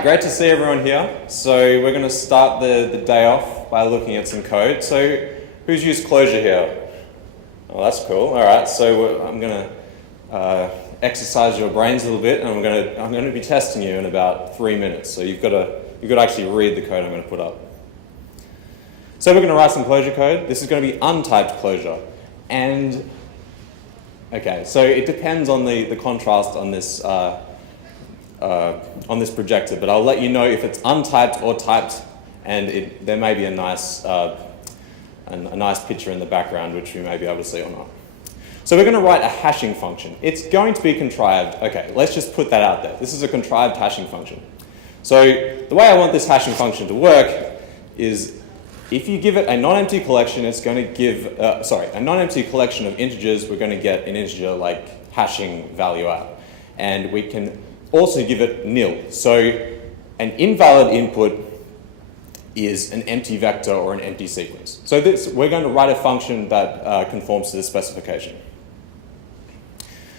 Great to see everyone here. So we're going to start the day off by looking at some code. So who's used Clojure here? Oh, that's cool. All right, so I'm going to exercise your brains a little bit, and I'm going to be testing you in about 3 minutes. So you've got to actually read the code I'm going to put up. So we're going to write some Clojure code. This is going to be Untyped Closure, and okay, so it depends on the contrast on this projector, but I'll let you know if it's untyped or typed, and there may be a nice picture in the background which we may be able to see or not. So we're going to write a hashing function. It's going to be contrived. Okay, let's just put that out there. This is a contrived hashing function. So the way I want this hashing function to work is if you give it a non-empty collection, it's going to give, a non-empty collection of integers, we're going to get an integer like hashing value out. And we can also give it nil. So an invalid input is an empty vector or an empty sequence. So we're going to write a function that conforms to this specification.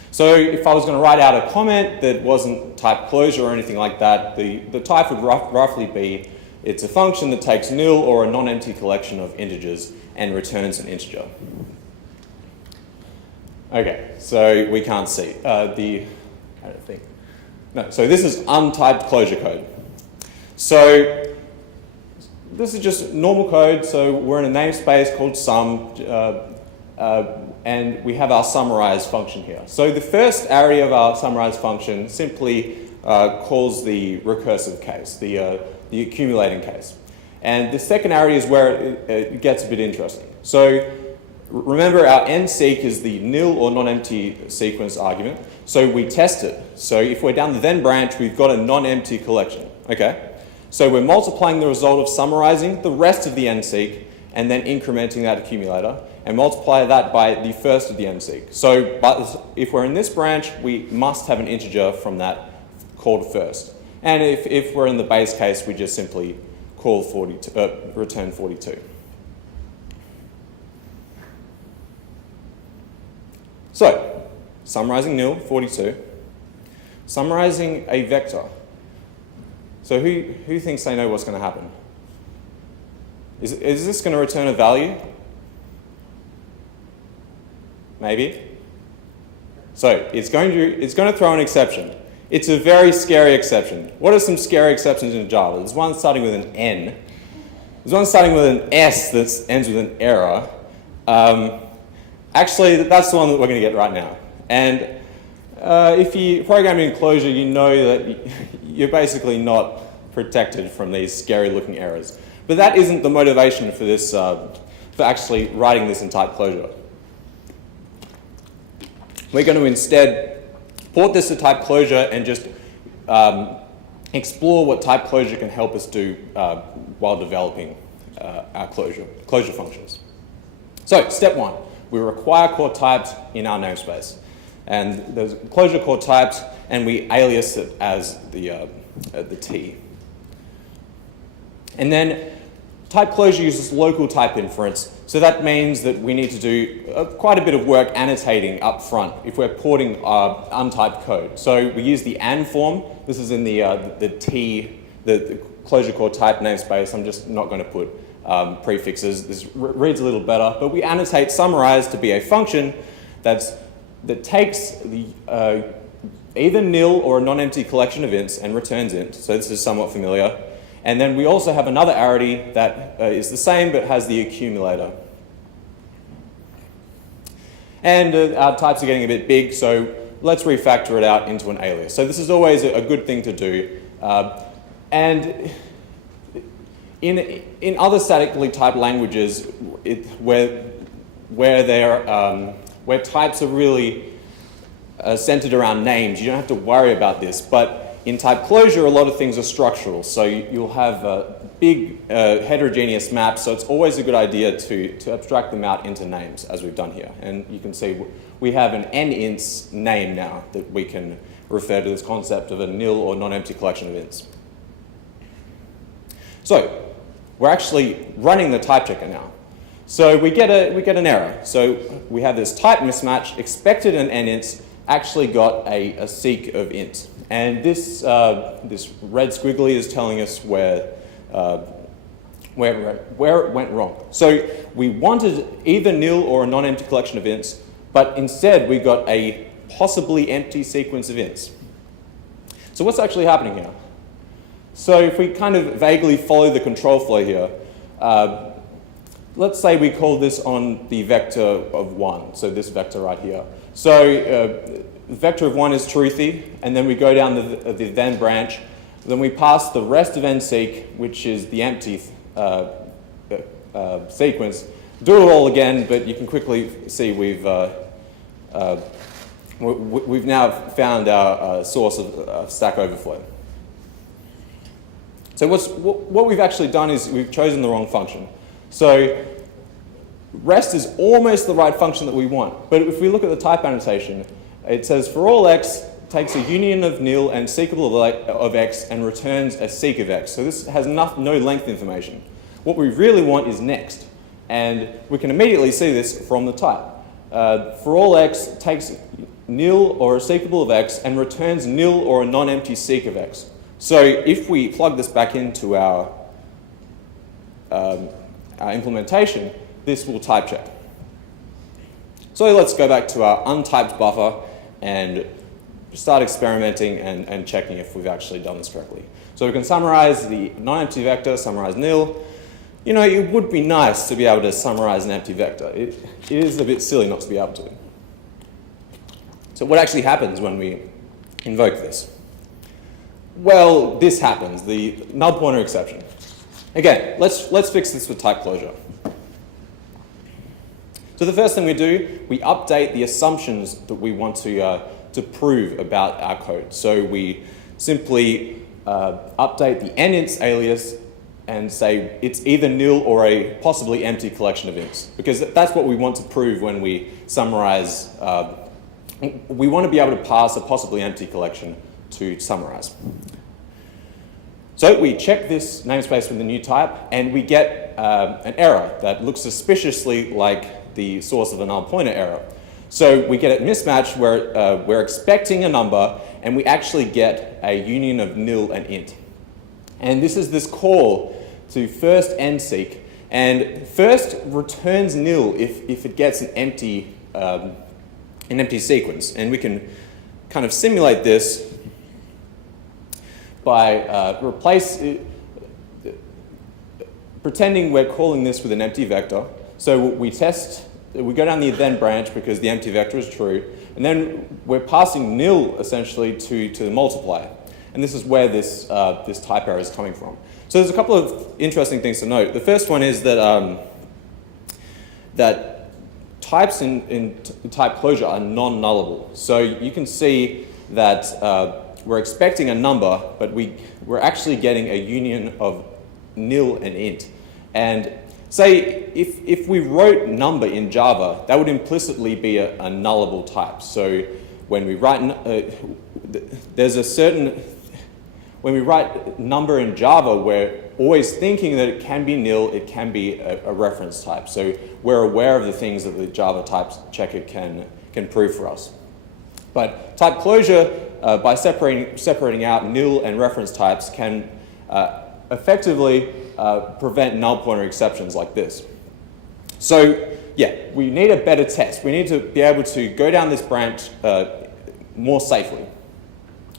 So if I was going to write out a comment that wasn't typed closure or anything like that, the type would roughly be it's a function that takes nil or a non-empty collection of integers and returns an integer. Okay, so we can't see I don't think. No, so this is untyped Clojure code. So this is just normal code. So we're in a namespace called sum, and we have our summarize function here. So the first array of our summarize function simply calls the recursive case, the accumulating case. And the second array is where it gets a bit interesting. So remember, our nseq is the nil or non-empty sequence argument. So we test it. So if we're down the then branch, we've got a non-empty collection. Okay? So we're multiplying the result of summarizing the rest of the nseq and then incrementing that accumulator and multiply that by the first of the nseq. So if we're in this branch, we must have an integer from that called first. And if we're in the base case, we just simply call return 42. So, summarizing nil, 42. Summarizing a vector. So who thinks they know what's going to happen? Is this going to return a value? Maybe. So it's going to throw an exception. It's a very scary exception. What are some scary exceptions in Java? There's one starting with an N. There's one starting with an S that ends with an error. Actually, that's the one that we're going to get right now. And if you program in Clojure, you know that you're basically not protected from these scary-looking errors. But that isn't the motivation for this, for actually writing this in Typed Clojure. We're going to instead port this to Typed Clojure and just explore what Typed Clojure can help us do while developing our Clojure functions. So, step one. We require core typed in our namespace. And there's Clojure core typed, and we alias it as the T. And then Typed Clojure uses local type inference, so that means that we need to do quite a bit of work annotating up front if we're porting untyped code. So we use the ANN form. This is in the Clojure core type namespace. I'm just not going to put prefixes. This reads a little better, but we annotate summarize to be a function that takes the either nil or a non-empty collection of ints and returns int. So this is somewhat familiar. And then we also have another arity that is the same but has the accumulator. And our types are getting a bit big, so let's refactor it out into an alias. So this is always a good thing to do. And in other statically typed languages, where types are really centered around names, you don't have to worry about this. But in Typed Clojure, a lot of things are structural. So you'll have big heterogeneous maps. So it's always a good idea to abstract them out into names, as we've done here. And you can see we have an n-ints name now that we can refer to this concept of a nil or non-empty collection of ints. So we're actually running the type checker now. So we get an error. So we have this type mismatch expected in n-ints, actually got a seek of int. And this, this red squiggly is telling us where it went wrong. So we wanted either nil or a non-empty collection of ints, but instead we got a possibly empty sequence of ints. So what's actually happening here? So if we kind of vaguely follow the control flow here, let's say we call this on the vector of 1, so this vector right here. So the vector of 1 is truthy, and then we go down the then branch, then we pass the rest of nseek, which is the empty sequence. Do it all again, but you can quickly see we've now found our source of Stack Overflow. So what we've actually done is we've chosen the wrong function. So rest is almost the right function that we want. But if we look at the type annotation, it says for all x, takes a union of nil and seekable of x and returns a seek of x. So this has no length information. What we really want is next. And we can immediately see this from the type. For all x, takes nil or a seekable of x and returns nil or a non-empty seek of x. So if we plug this back into our implementation, this will type check. So let's go back to our untyped buffer and start experimenting and checking if we've actually done this correctly. So we can summarize the non-empty vector, summarize nil. You know, it would be nice to be able to summarize an empty vector. It is a bit silly not to be able to. So what actually happens when we invoke this? Well, this happens, the null pointer exception. Again, let's fix this with Typed Clojure. So the first thing we do, we update the assumptions that we want to prove about our code. So we simply update the nints alias and say it's either nil or a possibly empty collection of ints, because that's what we want to prove when we summarize. We want to be able to pass a possibly empty collection to summarize. So we check this namespace with the new type, and we get an error that looks suspiciously like the source of a null pointer error. So we get a mismatch where we're expecting a number, and we actually get a union of nil and int. And this is this call to first nseek, and first returns nil if it gets an empty sequence. And we can kind of simulate this by pretending we're calling this with an empty vector. So we go down the then branch because the empty vector is true, and then we're passing nil essentially to the multiplier. And this is where this type error is coming from. So there's a couple of interesting things to note. The first one is that that types in Typed Clojure are non-nullable. So you can see that we're expecting a number, but we're actually getting a union of nil and int. And say if we wrote number in Java, that would implicitly be a nullable type. So when we write, when we write number in Java, we're always thinking that it can be nil, it can be a reference type. So we're aware of the things that the Java type checker can prove for us. But Typed Clojure, by separating out nil and reference types, can effectively prevent null pointer exceptions like this. So yeah, we need a better test. We need to be able to go down this branch more safely.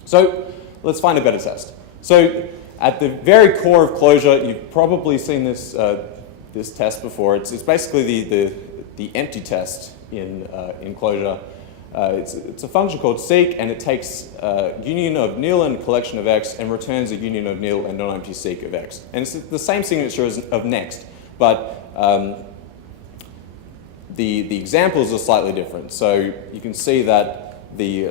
So let's find a better test. So at the very core of Clojure, you've probably seen this this test before. It's basically the empty test in Clojure. It's a function called seek, and it takes union of nil and collection of x and returns a union of nil and non-empty seek of x. And it's the same signature as of next, but the examples are slightly different. So you can see that the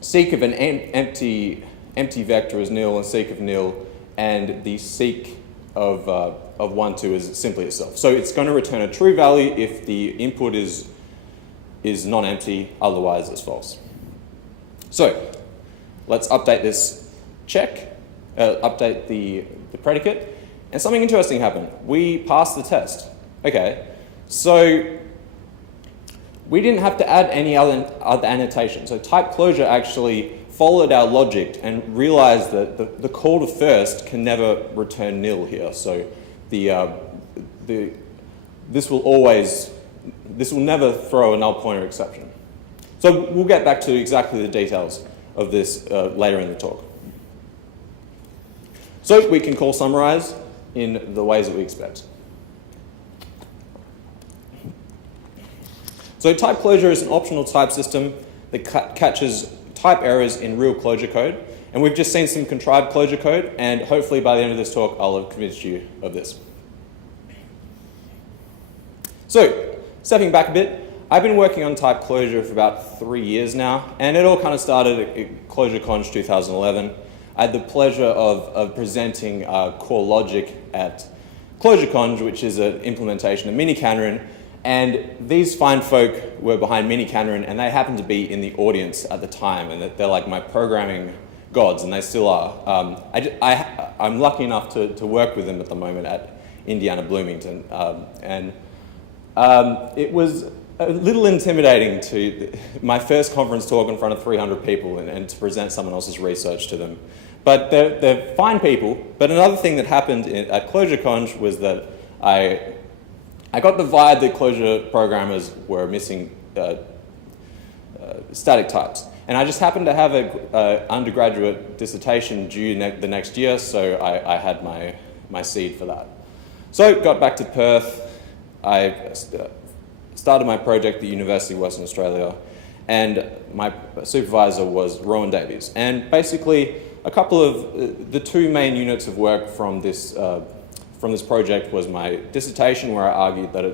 seek of an empty vector is nil and seek of nil, and the seek of 1, 2 is simply itself. So it's going to return a true value if the input is non-empty, otherwise it's false. So let's update this check, update the predicate, and something interesting happened. We passed the test. Okay, so we didn't have to add any other annotation. So Typed Clojure actually followed our logic and realized that the call to first can never return nil here. So this will never throw a null pointer exception. So we'll get back to exactly the details of this later in the talk. So we can call summarize in the ways that we expect. So Typed Clojure is an optional type system that catches type errors in real Clojure code. And we've just seen some contrived Clojure code, and hopefully by the end of this talk, I'll have convinced you of this. So, stepping back a bit, I've been working on Typed Clojure for about 3 years now, and it all kind of started at ClojureConf 2011. I had the pleasure of presenting core logic at ClojureConf, which is an implementation of Minicanron, and these fine folk were behind Minicanron, and they happened to be in the audience at the time, and they're like my programming gods, and they still are. I'm lucky enough to work with them at the moment at Indiana Bloomington, and it was a little intimidating to my first conference talk in front of 300 people and to present someone else's research to them. But they're fine people. But another thing that happened at ClojureConf was that I got the vibe that Clojure programmers were missing static types. And I just happened to have an undergraduate dissertation due the next year, so I had my seed for that. So got back to Perth. I started my project at the University of Western Australia, and my supervisor was Rowan Davies. And basically, a couple of the two main units of work from this project was my dissertation, where I argued that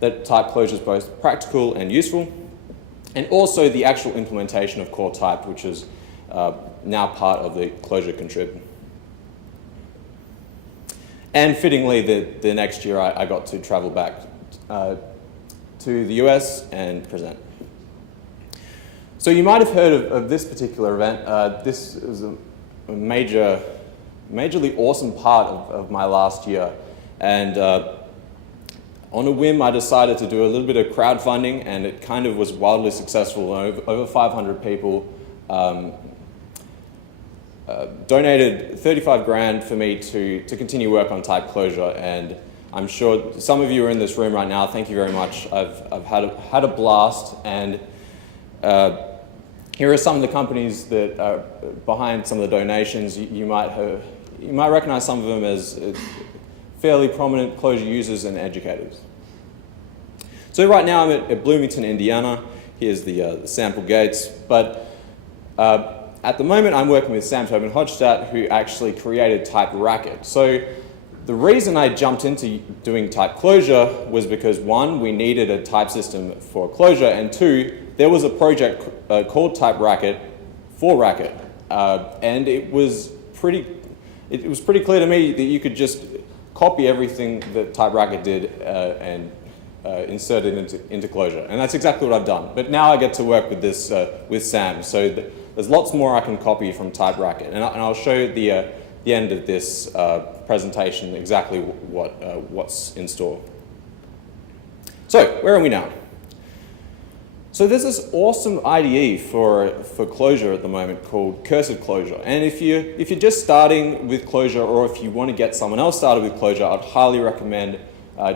that Typed Clojure is both practical and useful, and also the actual implementation of core type, which is now part of the Clojure contrib. And fittingly, the next year I got to travel back to the US and present. So you might have heard of this particular event. This is a majorly awesome part of my last year. And on a whim, I decided to do a little bit of crowdfunding, and it kind of was wildly successful. Over 500 people donated 35 grand for me to continue work on Typed Clojure, and I'm sure some of you are in this room right now. Thank you very much. I've had a blast, and here are some of the companies that are behind some of the donations. You might recognize some of them as fairly prominent Clojure users and educators. So right now I'm at Bloomington, Indiana. Here's the sample gates, but at the moment I'm working with Sam Tobin-Hodgstadt, who actually created Typed Racket. So the reason I jumped into doing Typed Clojure was because, one, we needed a type system for Clojure, and two, there was a project called Typed Racket for Racket, and it was pretty clear to me that you could just copy everything that Typed Racket did and insert it into Clojure, and that's exactly what I've done. But now I get to work with this with Sam, so there's lots more I can copy from Typed Racket, and I'll show you at the end of this presentation exactly what's in store. So where are we now? So there's this awesome IDE for Clojure at the moment called Cursive Closure, and if you're just starting with Clojure, or if you want to get someone else started with Clojure, I'd highly recommend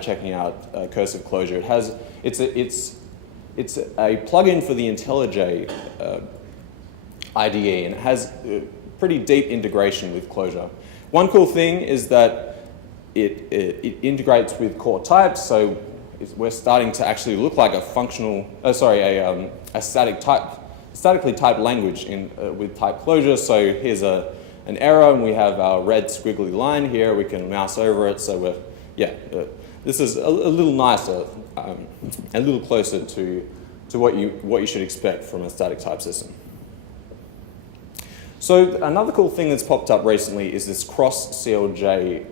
checking out Cursive Closure. It's a plugin for the IntelliJ IDE, and it has pretty deep integration with Clojure. One cool thing is that it integrates with core types, so we're starting to actually look like a statically typed language with Typed Clojure. So here's an error, and we have our red squiggly line here. We can mouse over it. So this is a little nicer, a little closer to what you should expect from a static type system. So another cool thing that's popped up recently is this cross-CLJ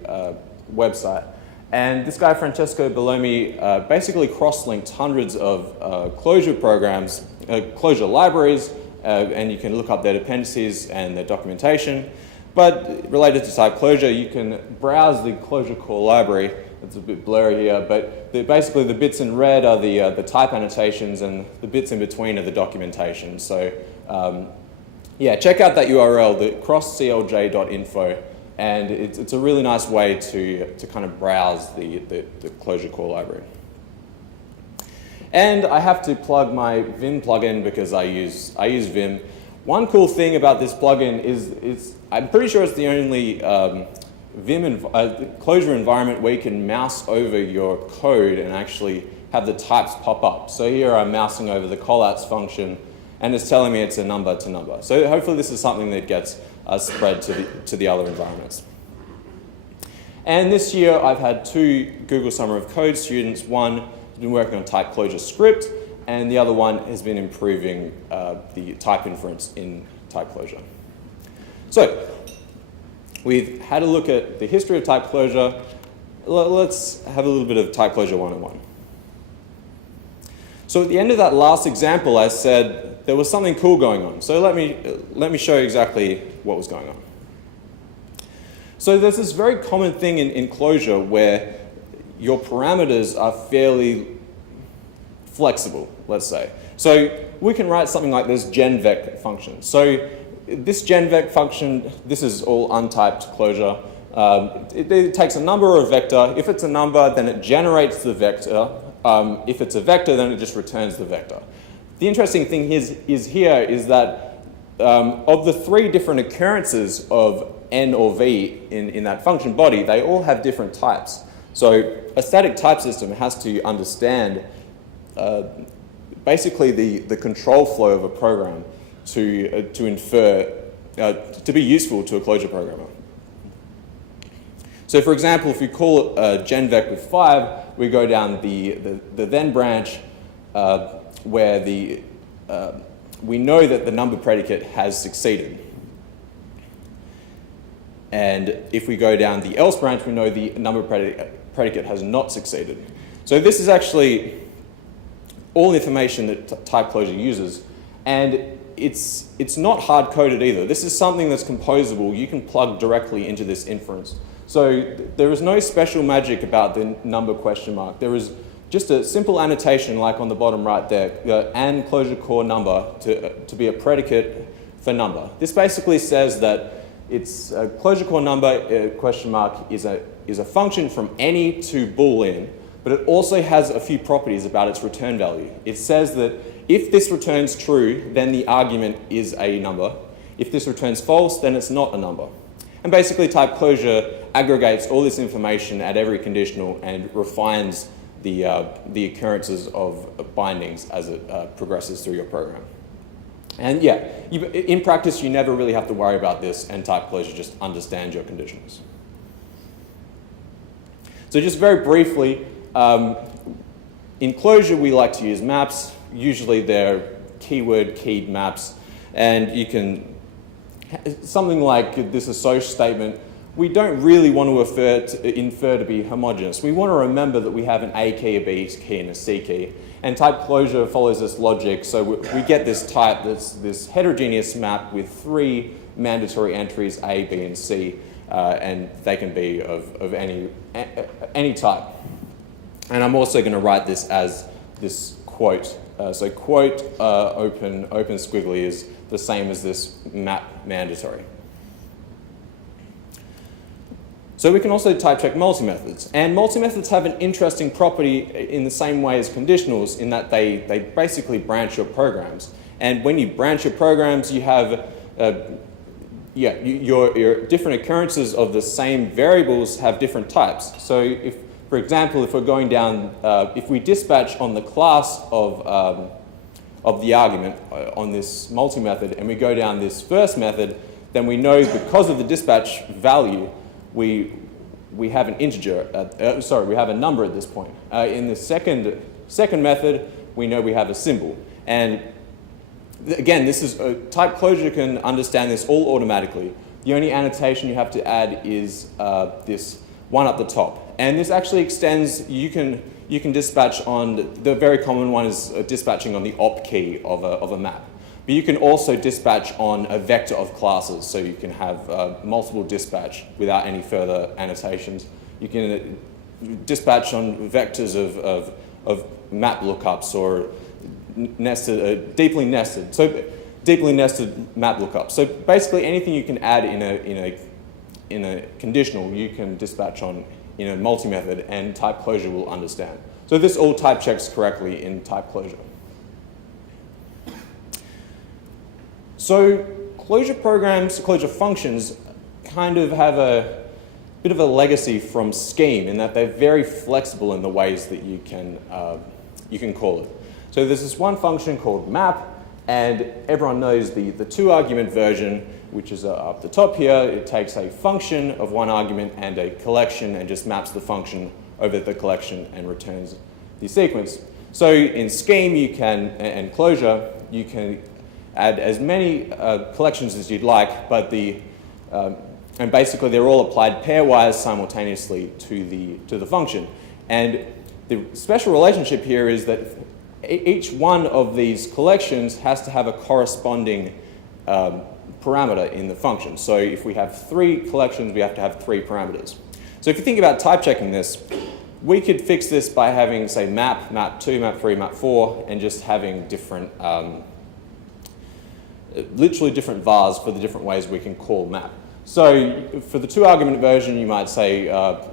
website. And this guy, Francesco Bellomi, basically cross-linked hundreds of Clojure programs, Clojure libraries, and you can look up their dependencies and their documentation. But related to Typed Clojure, you can browse the Clojure core library it's a bit blurry here, but basically the bits in red are the type annotations, and the bits in between are the documentation. So yeah, check out that URL, the crossclj.info, and it's a really nice way to kind of browse the Clojure core library. And I have to plug my Vim plugin because I use Vim. One cool thing about this plugin is I'm pretty sure it's the only Clojure environment where you can mouse over your code and actually have the types pop up. So here I'm mousing over the callouts function, and it's telling me it's a number to number. So hopefully this is something that gets spread to the other environments. And this year I've had 2 Google Summer of Code students. One has been working on Typed Clojure script, and the other one has been improving the type inference in Typed Clojure. So we've had a look at the history of Typed Clojure. Let's have a little bit of Typed Clojure 101. So at the end of that last example, I said there was something cool going on. So let me show you exactly what was going on. So there's this very common thing in Clojure where your parameters are fairly flexible, let's say. So we can write something like this Genvec function. So this Genvec function, this is all untyped Clojure. It takes a number or a vector. If it's a number, then it generates the vector. If it's a vector, then it just returns the vector. The interesting thing is that of the 3 different occurrences of n or v in that function body, they all have different types. So a static type system has to understand basically the control flow of a program to infer, to be useful to a Clojure programmer. So for example, if you call Genvec with 5, we go down the then branch where we know that the number predicate has succeeded. And if we go down the else branch, we know the number predicate has not succeeded. So this is actually all information that Typed Clojure uses, and it's not hard-coded either. This is something that's composable. You can plug directly into this inference. So there is no special magic about the number question mark. There is just a simple annotation like on the bottom right there, and Clojure core number to be a predicate for number. This basically says that it's a Clojure core number question mark is a function from any to boolean, but it also has a few properties about its return value. It says that if this returns true, then the argument is a number. If this returns false, then it's not a number. And basically Typed Clojure aggregates all this information at every conditional and refines the occurrences of bindings as it progresses through your program. And yeah, in practice, you never really have to worry about this, and Typed Clojure just understands your conditionals. So just very briefly, in Clojure, we like to use maps. Usually they're keyword keyed maps, and you can, something like this assoc statement, we don't really want to infer to be homogeneous. We want to remember that we have an A key, a B key, and a C key. And Typed Clojure follows this logic, so we get this type that's this heterogeneous map with 3 mandatory entries, A, B, and C, and they can be of any type. And I'm also going to write this as this quote. So quote open squiggly is the same as this map mandatory. So we can also type check multi-methods. And multi-methods have an interesting property in the same way as conditionals in that they basically branch your programs. And when you branch your programs, you have, your different occurrences of the same variables have different types. So if, for example, if we're going down, if we dispatch on the class of the argument on this multi-method and we go down this first method, then we know because of the dispatch value, we have an integer, we have a number at this point. In the second method, we know we have a symbol. And again, this is, Typed Clojure can understand this all automatically. The only annotation you have to add is this one at the top. And this actually extends, you can dispatch on, the very common one is dispatching on the op key of a map. But you can also dispatch on a vector of classes, so you can have multiple dispatch without any further annotations. You can dispatch on vectors of map lookups or nested, deeply nested. So deeply nested map lookups. So basically anything you can add in a conditional, you can dispatch on in a multi-method, and Typed Clojure will understand. So this all type checks correctly in Typed Clojure. So Clojure programs, Clojure functions kind of have a bit of a legacy from Scheme in that they're very flexible in the ways that you can call it. So there's this one function called map, and everyone knows the two-argument version, which is up the top here. It takes a function of one argument and a collection and just maps the function over the collection and returns the sequence. So in Scheme you can, and Clojure, you can add as many collections as you'd like, but and basically they're all applied pairwise simultaneously to the function. And the special relationship here is that each one of these collections has to have a corresponding parameter in the function. So if we have 3 collections, we have to have 3 parameters. So if you think about type checking this, we could fix this by having, say, map, map2, map3, map4, and just having different, literally different vars for the different ways we can call map. So for the 2-argument version, you might say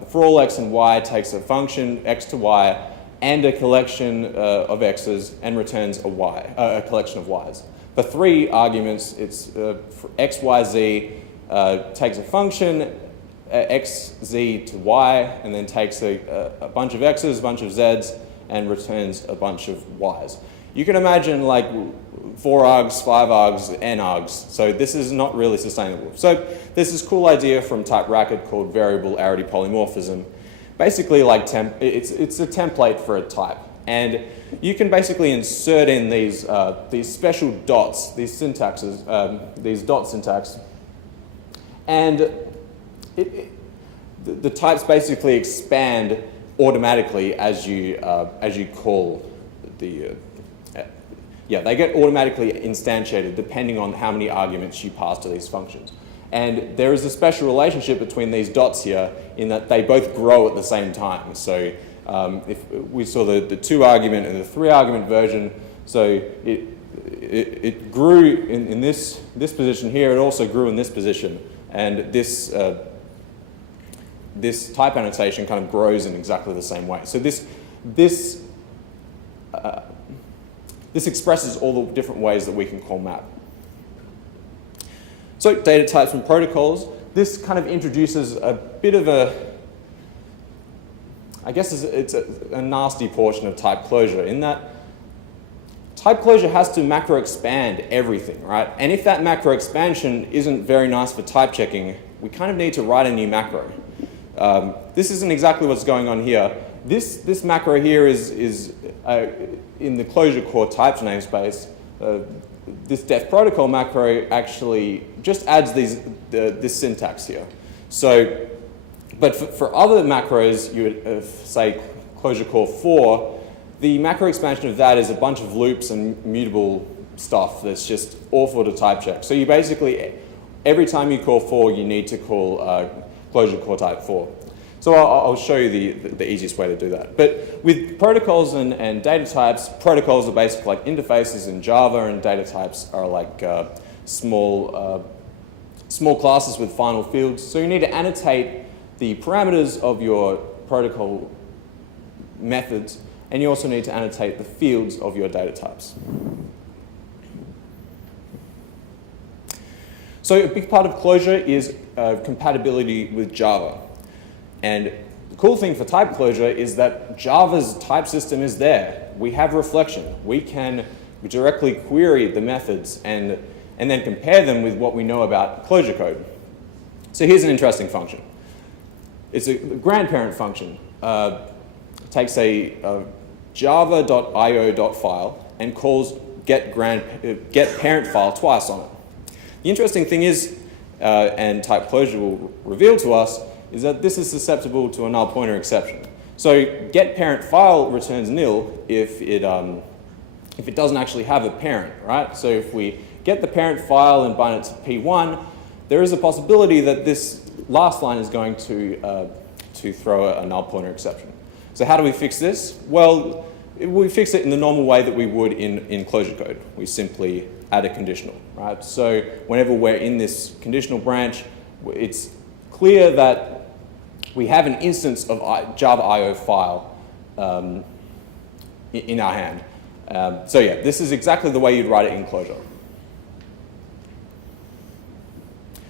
for all x and y takes a function x to y and a collection of x's and returns a collection of y's. For 3 arguments, it's for x, y, z takes a function x, z to y, and then takes a bunch of x's, a bunch of z's, and returns a bunch of y's. You can imagine like 4 args, 5 args, n args. So this is not really sustainable. So there's this cool idea from TypeRacket called variable Arity polymorphism. Basically, like it's a template for a type, and you can basically insert in these special dots, these syntaxes, these dot syntax, and the types basically expand automatically as you call the. They get automatically instantiated depending on how many arguments you pass to these functions. And there is a special relationship between these dots here in that they both grow at the same time. So if we saw the 2-argument and the 3-argument version, so it grew in this position here, it also grew in this position, and this type annotation kind of grows in exactly the same way. So this expresses all the different ways that we can call map. So data types and protocols, this kind of introduces a bit of I guess it's a nasty portion of Typed Clojure in that Typed Clojure has to macro expand everything, right? And if that macro expansion isn't very nice for type checking, we kind of need to write a new macro. This isn't exactly what's going on here. This macro here is in the Clojure core types namespace. This def protocol macro actually just adds this syntax here. So, but for other macros, you would say Clojure core 4, the macro expansion of that is a bunch of loops and mutable stuff that's just awful to type check. So you basically, every time you call 4, you need to call Clojure core type 4. So I'll show you the easiest way to do that. But with protocols and data types, protocols are basically like interfaces in Java, and data types are like small classes with final fields. So you need to annotate the parameters of your protocol methods, and you also need to annotate the fields of your data types. So a big part of Clojure is compatibility with Java. And the cool thing for Typed Clojure is that Java's type system is there. We have reflection. We can directly query the methods and then compare them with what we know about Clojure code. So here's an interesting function. It's a grandparent function. It takes a java.io.file and calls get parent file twice on it. The interesting thing is, and Typed Clojure will reveal to us, is that this is susceptible to a null pointer exception. So get parent file returns nil if it doesn't actually have a parent, right? So if we get the parent file and bind it to P1, there is a possibility that this last line is going to to throw a null pointer exception. So how do we fix this? Well, we fix it in the normal way that we would in Clojure code. We simply add a conditional, right? So whenever we're in this conditional branch, it's clear that we have an instance of Java IO file in our hand. So yeah, this is exactly the way you'd write it in Clojure.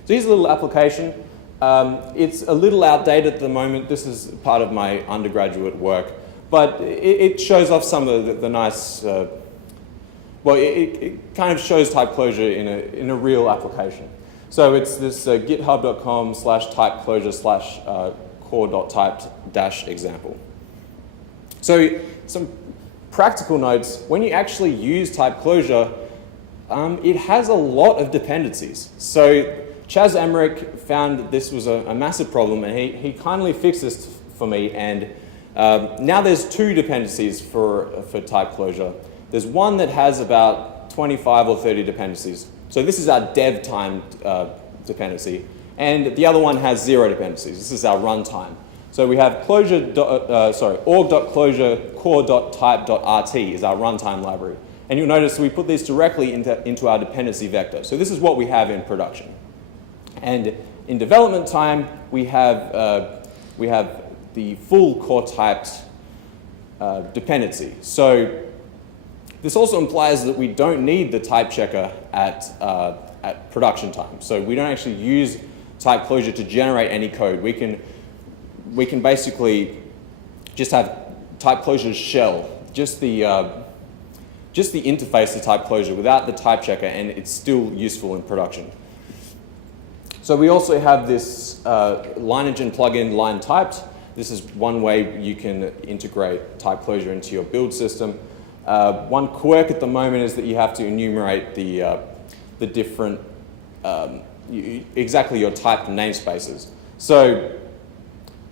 So here's a little application. It's a little outdated at the moment. This is part of my undergraduate work. But it shows off some of the nice, well, it kind of shows Typed Clojure in a real application. So it's this github.com/typedclojure/core.typed-example. So some practical notes. When you actually use Typed Clojure, it has a lot of dependencies. So Chaz Emmerich found that this was a massive problem, and he kindly fixed this for me. And now there's 2 dependencies for Typed Clojure. There's one that has about 25 or 30 dependencies. So this is our dev time dependency. And the other one has 0 dependencies. This is our runtime. So we have org.clojure core.type.rt is our runtime library. And you'll notice we put these directly into our dependency vector. So this is what we have in production. And in development time, we have the full core typed dependency. So this also implies that we don't need the type checker at production time. So we don't actually use Typed Clojure to generate any code. We can basically just have Typed Clojure's shell, just the interface to Typed Clojure without the type checker, and it's still useful in production. So we also have this Lineagen plugin, line typed. This is one way you can integrate Typed Clojure into your build system. One quirk at the moment is that you have to enumerate the different, exactly your typed namespaces. So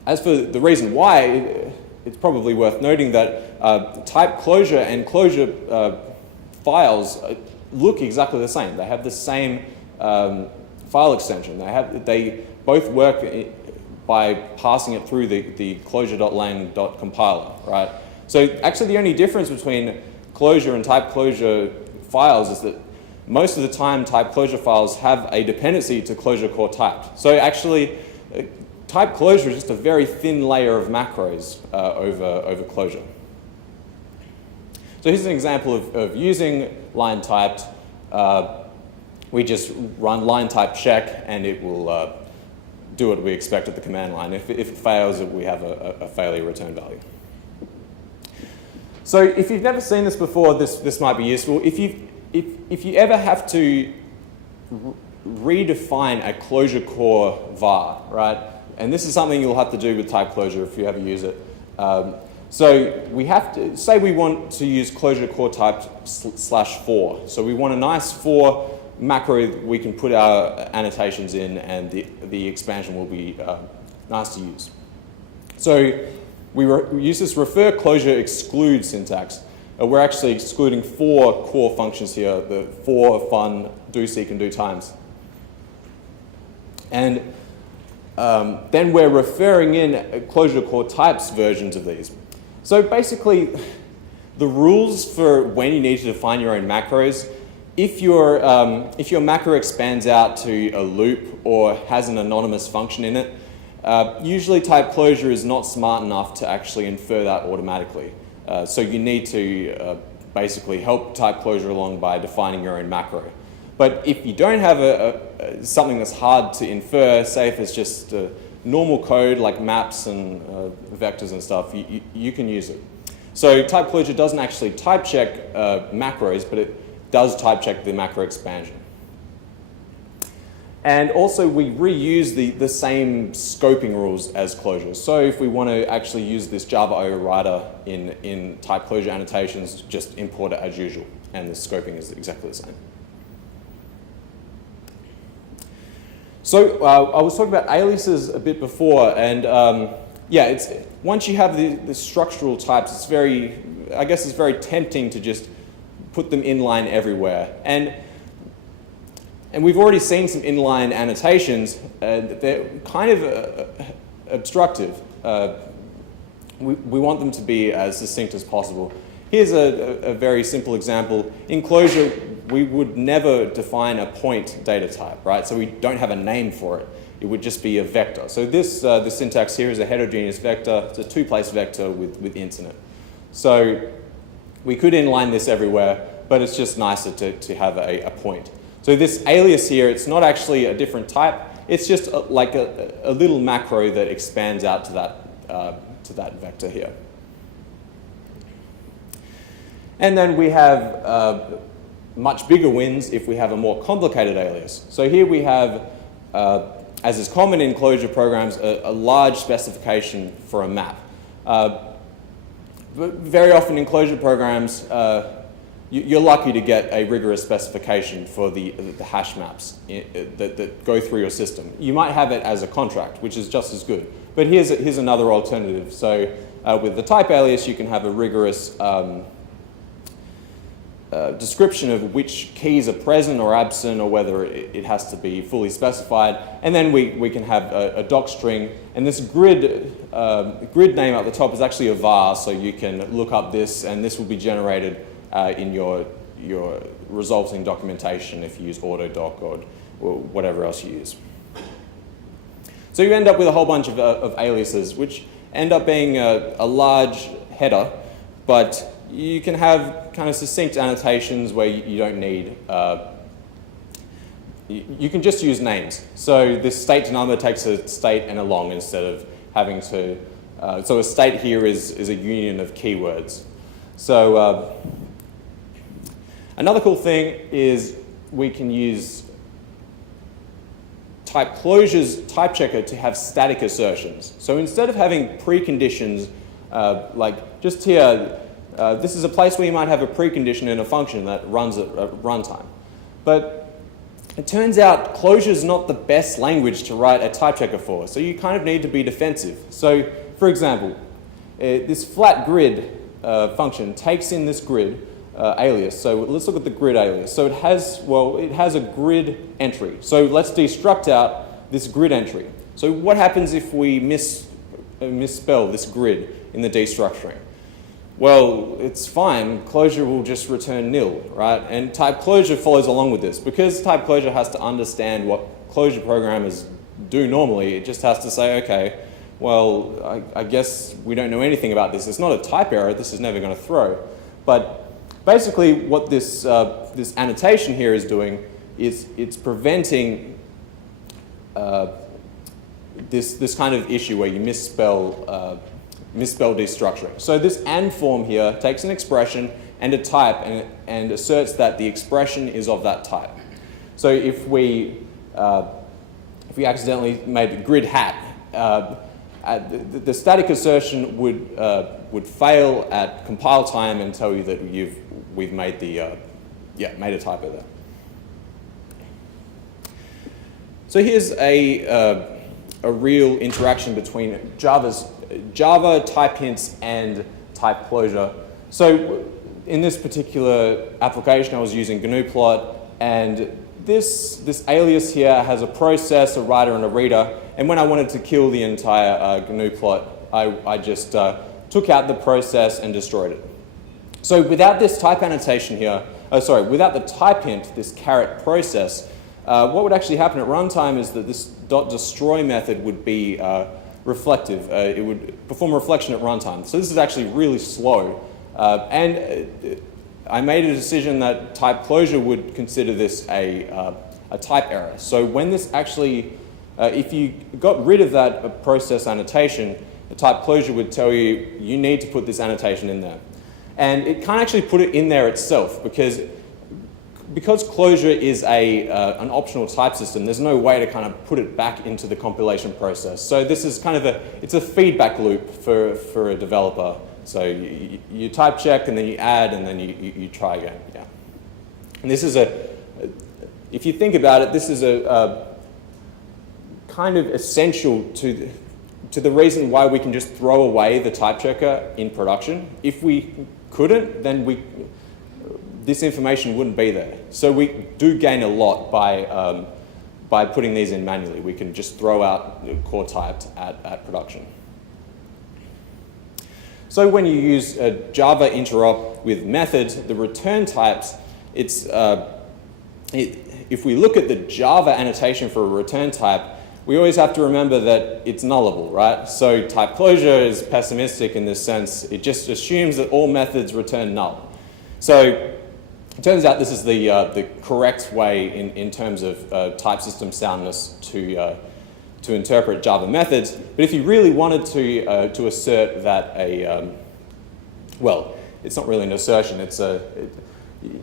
as for the reason why, it's probably worth noting that Typed Clojure and Clojure files look exactly the same. They have the same file extension. They both work by passing it through the clojure.lang.compiler, right? So actually the only difference between Clojure and Typed Clojure files is that most of the time Typed Clojure files have a dependency to Clojure core typed. So actually Typed Clojure is just a very thin layer of macros over Clojure. So here's an example of using line typed. We just run line type check and it will do what we expect at the command line. If it fails, we have a failure return value. So if you've never seen this before, this might be useful. If you ever have to redefine a Clojure core var, right? And this is something you'll have to do with Typed Clojure if you ever use it. So we have to, say we want to use Clojure core typed /for. So we want a nice for macro that we can put our annotations in, and the expansion will be nice to use. So we use this refer Clojure exclude syntax. We're actually excluding 4 core functions here, the for, fun, do, seek, and do times. And then we're referring in Clojure core types versions of these. So basically, the rules for when you need to define your own macros, if your macro expands out to a loop or has an anonymous function in it, usually Typed Clojure is not smart enough to actually infer that automatically. So you need to basically help Typed Clojure along by defining your own macro. But if you don't have something that's hard to infer, say if it's just normal code like maps and vectors and stuff, you can use it. So Typed Clojure doesn't actually type check macros, but it does type check the macro expansion. And also we reuse the same scoping rules as Clojure. So if we want to actually use this Java overrider in Typed Clojure annotations, just import it as usual, and the scoping is exactly the same. So I was talking about aliases a bit before, and yeah, once you have the structural types, it's very tempting to just put them inline everywhere. And we've already seen some inline annotations. They're kind of obstructive. we want them to be as succinct as possible. Here's a very simple example. In Clojure, we would never define a point data type, right? So we don't have a name for it. It would just be a vector. So this the syntax here is a heterogeneous vector. It's a two-place vector with int in it. So we could inline this everywhere, but it's just nicer to have a point. So this alias here, it's not actually a different type. It's just like a little macro that expands out to that vector here. And then we have much bigger wins if we have a more complicated alias. So here we have, as is common in Clojure programs, a large specification for a map. But very often in Clojure programs, you're lucky to get a rigorous specification for the hash maps that go through your system. You might have it as a contract, which is just as good. But here's another alternative. So with the type alias, you can have a rigorous description of which keys are present or absent, or whether it has to be fully specified. And then we can have a doc string. And this grid name at the top is actually a var, so you can look up this, and this will be generated in your resulting documentation if you use autodoc or whatever else you use. So you end up with a whole bunch of aliases, which end up being a large header, but you can have kind of succinct annotations where you don't need, you can just use names. So this state to number takes a state and a long instead of having to, so a state here is a union of keywords. So another cool thing is we can use Typed Clojure's type checker to have static assertions. So instead of having preconditions, like just here, this is a place where you might have a precondition in a function that runs at runtime. But it turns out Clojure is not the best language to write a type checker for, so you kind of need to be defensive. So for example, this flat grid function takes in this grid alias. So let's look at the grid alias. So it has a grid entry. So let's destruct out this grid entry. So what happens if we misspell this grid in the destructuring? Well, it's fine. Clojure will just return nil, right? And Typed Clojure follows along with this. Because Typed Clojure has to understand what Clojure programmers do normally, it just has to say, okay, well, I guess we don't know anything about this. It's not a type error. This is never going to throw. But basically, what this annotation here is doing is it's preventing this kind of issue where you misspell destructuring. So this and form here takes an expression and a type and asserts that the expression is of that type. So if we accidentally made grid hat, the static assertion would fail at compile time and tell you that we've made made a typo there. So here's a real interaction between Java type hints and Typed Clojure. So in this particular application, I was using GNU plot, and this alias here has a process, a writer, and a reader. And when I wanted to kill the entire GNU plot, I just took out the process and destroyed it. So without this type annotation here, without the type hint, this caret process, what would actually happen at runtime is that this .destroy method would be reflective. It would perform a reflection at runtime. So this is actually really slow. And I made a decision that Typed Clojure would consider this a type error. So when this actually, if you got rid of that process annotation, the Typed Clojure would tell you, you need to put this annotation in there. And it can't actually put it in there itself because Clojure is an optional type system, there's no way to kind of put it back into the compilation process. So this is kind of it's a feedback loop for a developer. So you type check and then you add and then you try again. Yeah. And this is if you think about it, this is a kind of essential to the reason why we can just throw away the type checker in production. If we couldn't, then this information wouldn't be there. So we do gain a lot by putting these in manually. We can just throw out core typed at production. So when you use a Java interop with methods, the return types, if we look at the Java annotation for a return type, we always have to remember that it's nullable, right? So type closure is pessimistic in this sense. It just assumes that all methods return null. So it turns out this is the correct way in terms of type system soundness to interpret Java methods. But if you really wanted to assert that well, it's not really an assertion.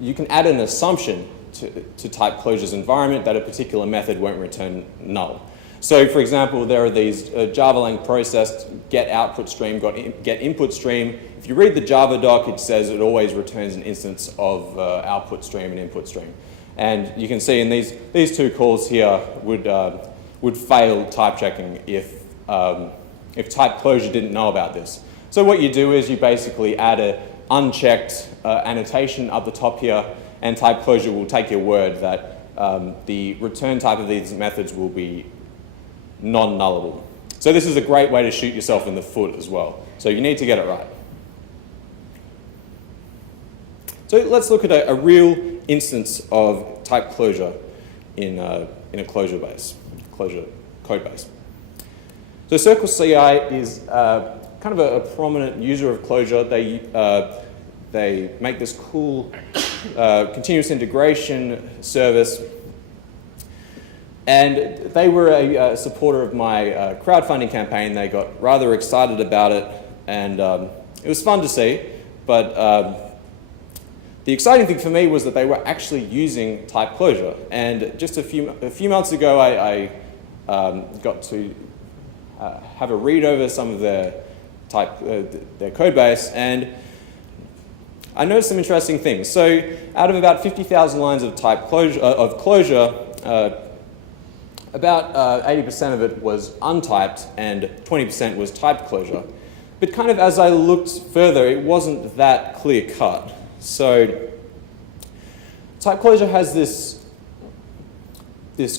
You can add an assumption to type closure's environment that a particular method won't return null. So, for example, there are these Java-lang processed get output stream, get input stream. If you read the Java doc, it says it always returns an instance of output stream and input stream. And you can see in these two calls here would fail type checking if type closure didn't know about this. So what you do is you basically add an unchecked annotation up the top here, and type closure will take your word that the return type of these methods will be non-nullable. So this is a great way to shoot yourself in the foot as well. So you need to get it right. So let's look at a real instance of type closure in a closure code base. So Circle CI is kind of a prominent user of Clojure. They make this cool continuous integration service. And they were a supporter of my crowdfunding campaign. They got rather excited about it, and it was fun to see. But the exciting thing for me was that they were actually using type closure. And just a few months ago, I got to have a read over some of their code base, and I noticed some interesting things. So out of about 50,000 lines of type closure, about 80% of it was untyped and 20% was typed closure. But kind of as I looked further, it wasn't that clear cut. So type closure has this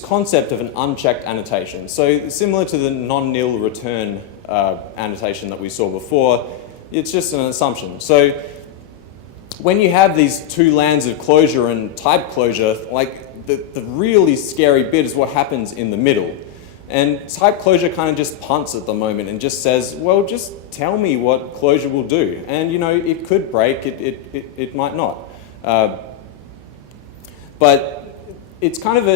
concept of an unchecked annotation. So similar to the non-nil return annotation that we saw before, it's just an assumption. So when you have these two lands of closure and type closure, like the really scary bit is what happens in the middle. And type closure kind of just punts at the moment and just says, well, just tell me what closure will do. And you know, it could break, it might not. But it's kind of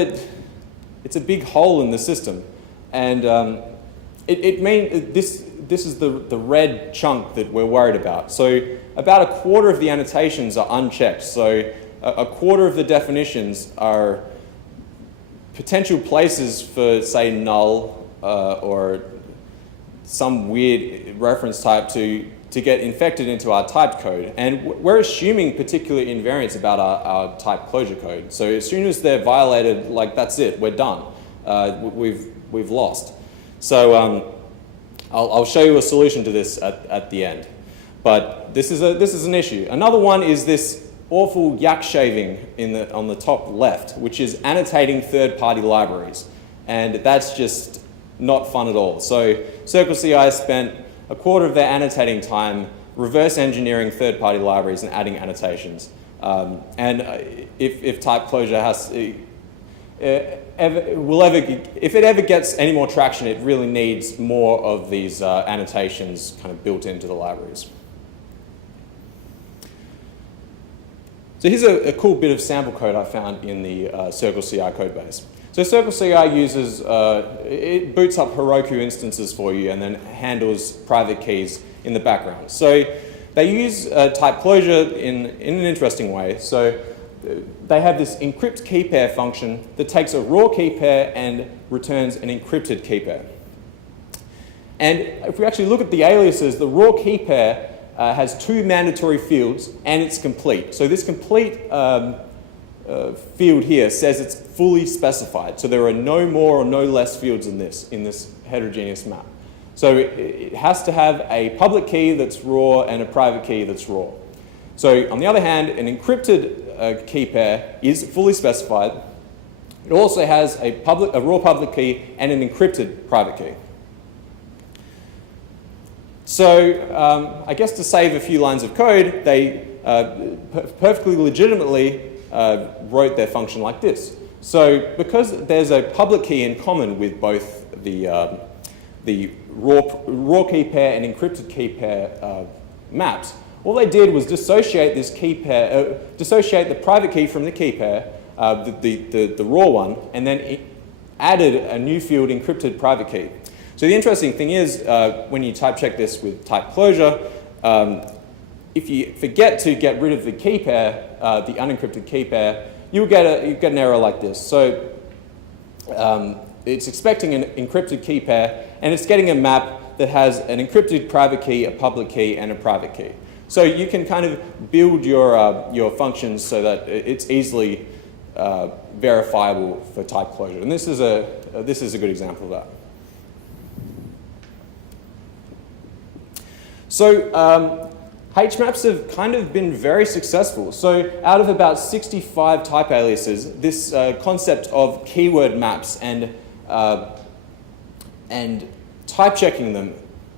it's a big hole in the system. And this is the red chunk that we're worried about. So about a quarter of the annotations are unchecked. So a quarter of the definitions are potential places for, say, null or some weird reference type to get infected into our typed code. And we're assuming particular invariants about our type closure code. So as soon as they're violated, like that's it, we're done. We've lost. So I'll show you a solution to this at the end. But this is an issue. Another one is this awful yak shaving on the top left, which is annotating third-party libraries. And that's just not fun at all. So Circle CI spent a quarter of their annotating time reverse engineering third-party libraries and adding annotations. And if type closure if it ever gets any more traction, it really needs more of these annotations kind of built into the libraries. So here's a cool bit of sample code I found in the Circle CI code base. So Circle CI uses, it boots up Heroku instances for you and then handles private keys in the background. So they use type closure in an interesting way. So they have this encrypt key pair function that takes a raw key pair and returns an encrypted key pair. And if we actually look at the aliases, the raw key pair has two mandatory fields and it's complete. So this complete field here says it's fully specified. So there are no more or no less fields in this heterogeneous map. So it has to have a public key that's raw and a private key that's raw. So on the other hand, an encrypted key pair is fully specified. It also has a raw public key and an encrypted private key. So I guess to save a few lines of code, they perfectly legitimately wrote their function like this. So because there's a public key in common with both the raw key pair and encrypted key pair maps, all they did was dissociate this key pair, dissociate the private key from the key pair, the raw one, and then added a new field encrypted private key. So the interesting thing is, when you type check this with Typed Clojure, if you forget to get rid of the key pair, the unencrypted key pair, you get an error like this. So it's expecting an encrypted key pair, and it's getting a map that has an encrypted private key, a public key, and a private key. So you can kind of build your functions so that it's easily verifiable for Typed Clojure. And this is a good example of that. So HMaps have kind of been very successful. So out of about 65 type aliases, this concept of keyword maps and type checking them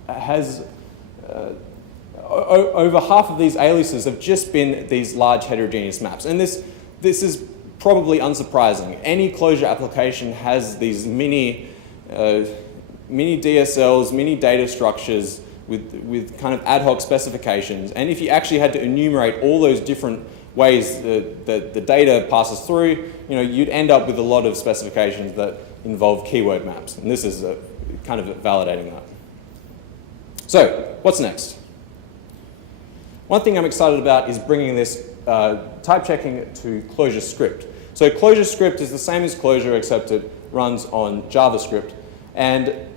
has over half of these aliases have just been these large heterogeneous maps. And this is probably unsurprising. Any Clojure application has these mini DSLs, mini data structures with kind of ad hoc specifications. And if you actually had to enumerate all those different ways that the data passes through, you'd end up with a lot of specifications that involve keyword maps. And this is kind of validating that. So what's next? One thing I'm excited about is bringing this type checking to Clojure script. So Clojure script is the same as Clojure, except it runs on JavaScript. And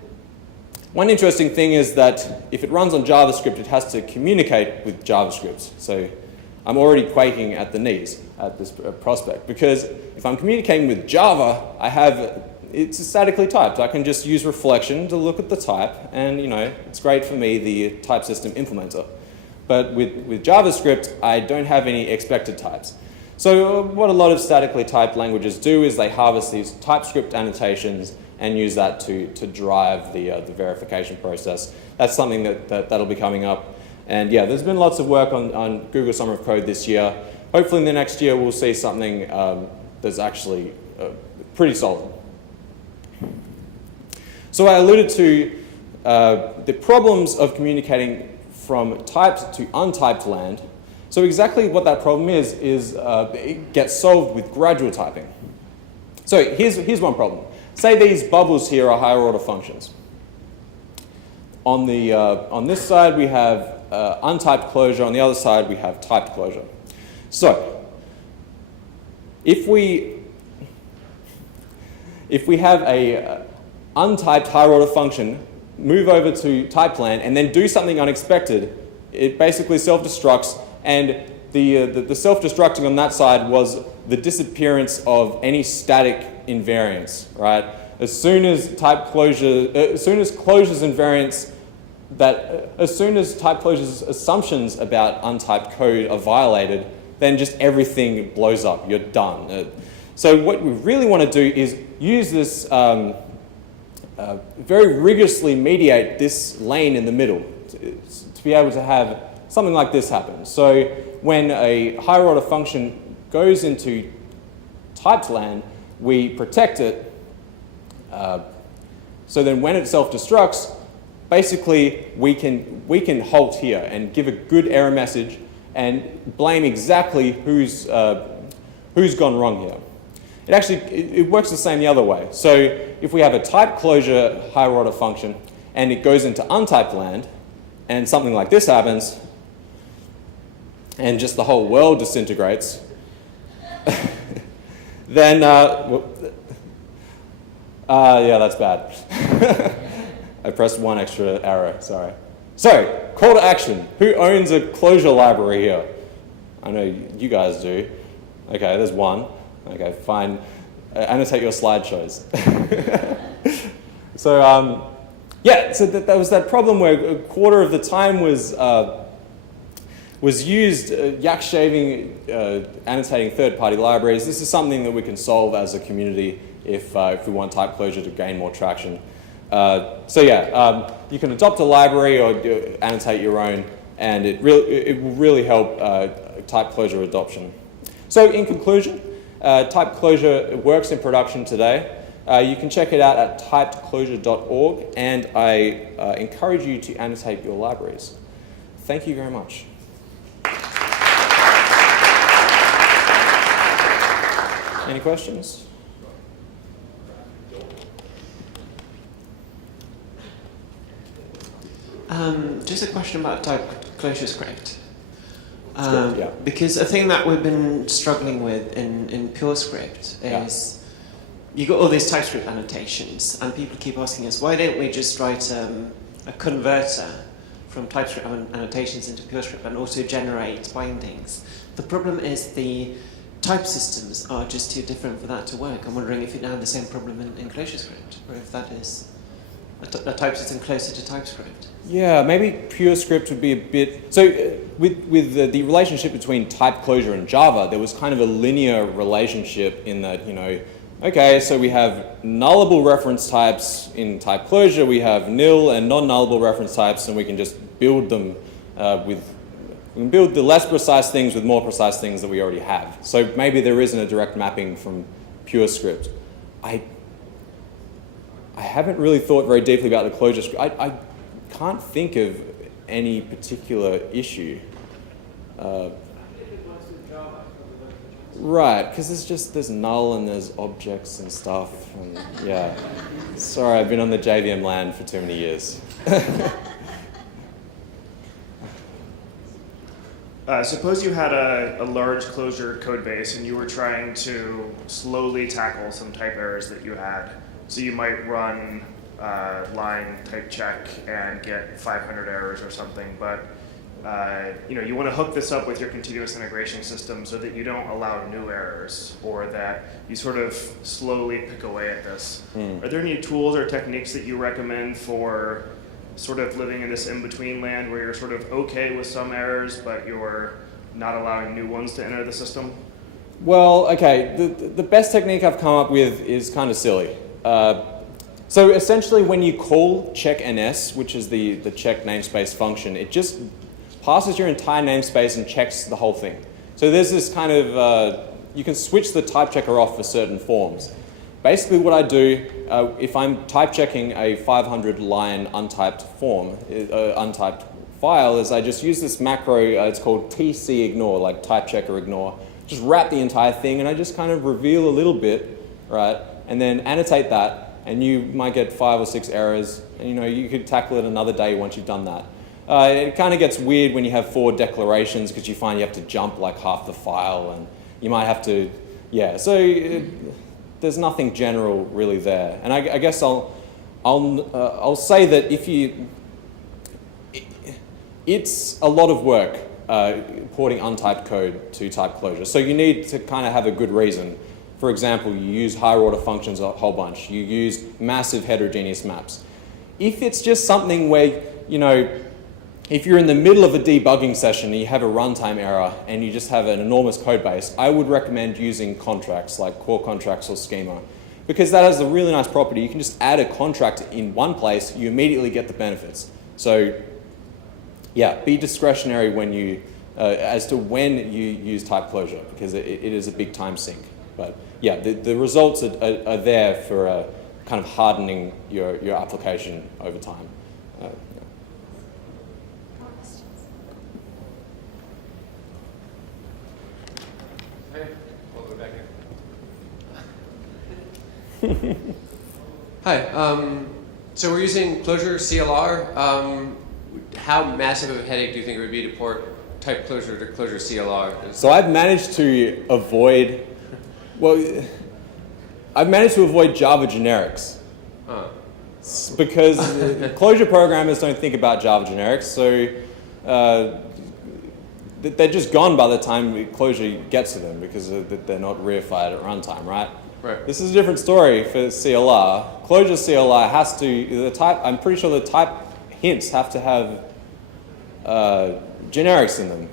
one interesting thing is that if it runs on JavaScript, it has to communicate with JavaScript. So I'm already quaking at the knees at this prospect, because if I'm communicating with Java, it's statically typed. I can just use reflection to look at the type, and it's great for me, the type system implementer. But with JavaScript, I don't have any expected types. So what a lot of statically typed languages do is they harvest these TypeScript annotations and use that to drive the verification process. That's something that'll be coming up. And yeah, there's been lots of work on Google Summer of Code this year. Hopefully in the next year we'll see something that's actually pretty solid. So I alluded to the problems of communicating from typed to untyped land. So exactly what that problem is it gets solved with gradual typing. So here's one problem. Say these bubbles here are higher order functions. On this side we have untyped closure, on the other side we have typed closure. So if we have a untyped higher order function move over to typed land and then do something unexpected, it basically self-destructs, and the self-destructing on that side was the disappearance of any static invariance, right? As soon as type closure, as soon as Clojure's invariance, as soon as type Clojure's assumptions about untyped code are violated, then just everything blows up. You're done. So what we really want to do is use this very rigorously mediate this lane in the middle to be able to have something like this happen. So when a higher order function goes into typed land, we protect it. So then when it self-destructs, basically we can halt here and give a good error message and blame exactly who's gone wrong here. It works the same the other way. So if we have a typed closure higher order function and it goes into untyped land and something like this happens and just the whole world disintegrates, then yeah, that's bad. I pressed one extra arrow, sorry. So, call to action. Who owns a Clojure library here? I know you guys do. Okay, there's one. Okay, fine. Annotate your slideshows. So, yeah, so there was that problem where a quarter of the time was used yak shaving, annotating third-party libraries. This is something that we can solve as a community if we want Typed Clojure to gain more traction. So yeah, you can adopt a library or annotate your own, and it will really help typed closure adoption. So in conclusion, typed closure works in production today. You can check it out at typedclojure.org, and I encourage you to annotate your libraries. Thank you very much. Any questions? Just a question about typed closure script. Yeah. Because a thing that we've been struggling with in pure script is you got all these TypeScript annotations, and people keep asking us, why don't we just write a converter from TypeScript annotations into pure script and also generate bindings? The problem is the type systems are just too different for that to work. I'm wondering if you now have the same problem in ClojureScript, or if that is a type system closer to TypeScript. Yeah, maybe pure script would be a bit... So with the relationship between typed closure and Java, there was kind of a linear relationship in that, you know, okay, so we have nullable reference types in typed closure, we have nil and non-nullable reference types, and we can just build them we can build the less precise things with more precise things that we already have. So maybe there isn't a direct mapping from pure script. I haven't really thought very deeply about the closure script. I can't think of any particular issue. Right, because there's null and there's objects and stuff. And yeah. Sorry, I've been on the JVM land for too many years. Suppose you had a large Clojure code base and you were trying to slowly tackle some type errors that you had. So you might run line type check and get 500 errors or something, but you want to hook this up with your continuous integration system so that you don't allow new errors, or that you sort of slowly pick away at this. Are there any tools or techniques that you recommend for sort of living in this in-between land where you're sort of okay with some errors, but you're not allowing new ones to enter the system? Well, okay, the best technique I've come up with is kind of silly. So essentially when you call checkNS, which is the check namespace function, it just passes your entire namespace and checks the whole thing. So there's this kind of, you can switch the type checker off for certain forms. Basically what I do, if I'm type checking a 500 line untyped form, untyped file, is I just use this macro, it's called TC ignore, like type checker ignore. Just wrap the entire thing and I just kind of reveal a little bit, right? And then annotate that, and you might get 5 or 6 errors, and you could tackle it another day once you've done that. It kind of gets weird when you have 4 declarations because you find you have to jump like half the file, and you might have to, yeah. So there's nothing general really there, and I guess I'll say that it's a lot of work porting untyped code to typed closure. So you need to kind of have a good reason. For example, you use higher order functions a whole bunch. You use massive heterogeneous maps. If it's just something where, if you're in the middle of a debugging session and you have a runtime error and you just have an enormous code base, I would recommend using contracts like core contracts or schema, because that has a really nice property. You can just add a contract in one place, you immediately get the benefits. So yeah, be discretionary when you, as to when you use typed closure, because it is a big time sink. But yeah, the results are there for kind of hardening your application over time. Hi. So we're using Clojure CLR. How massive of a headache do you think it would be to port typed closure to Clojure CLR? So I've managed to avoid, I've managed to avoid Java generics. Because Clojure programmers don't think about Java generics, so they're just gone by the time Clojure gets to them because they're not reified at runtime, right? Right. This is a different story for CLR. Clojure CLR has to, I'm pretty sure the type hints have to have generics in them.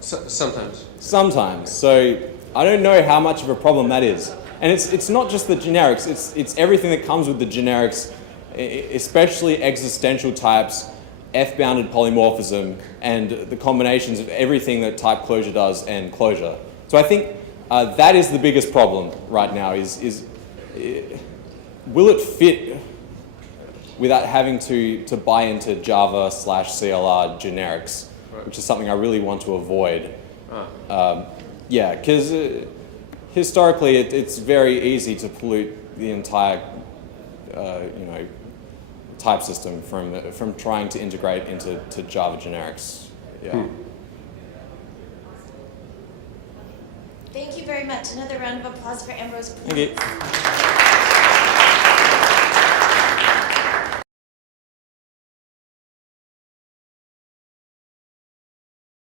Sometimes. Sometimes. So I don't know how much of a problem that is. And it's not just the generics, it's everything that comes with the generics especially existential types, F-bounded polymorphism, and the combinations of everything that Typed Clojure does and Clojure. So I think that is the biggest problem right now, will it fit without having to buy into Java/CLR generics, which is something I really want to avoid. Yeah, because historically it's very easy to pollute the entire type system from trying to integrate into Java generics. Yeah. Thank you very much. Another round of applause for Ambrose, Thank please. you.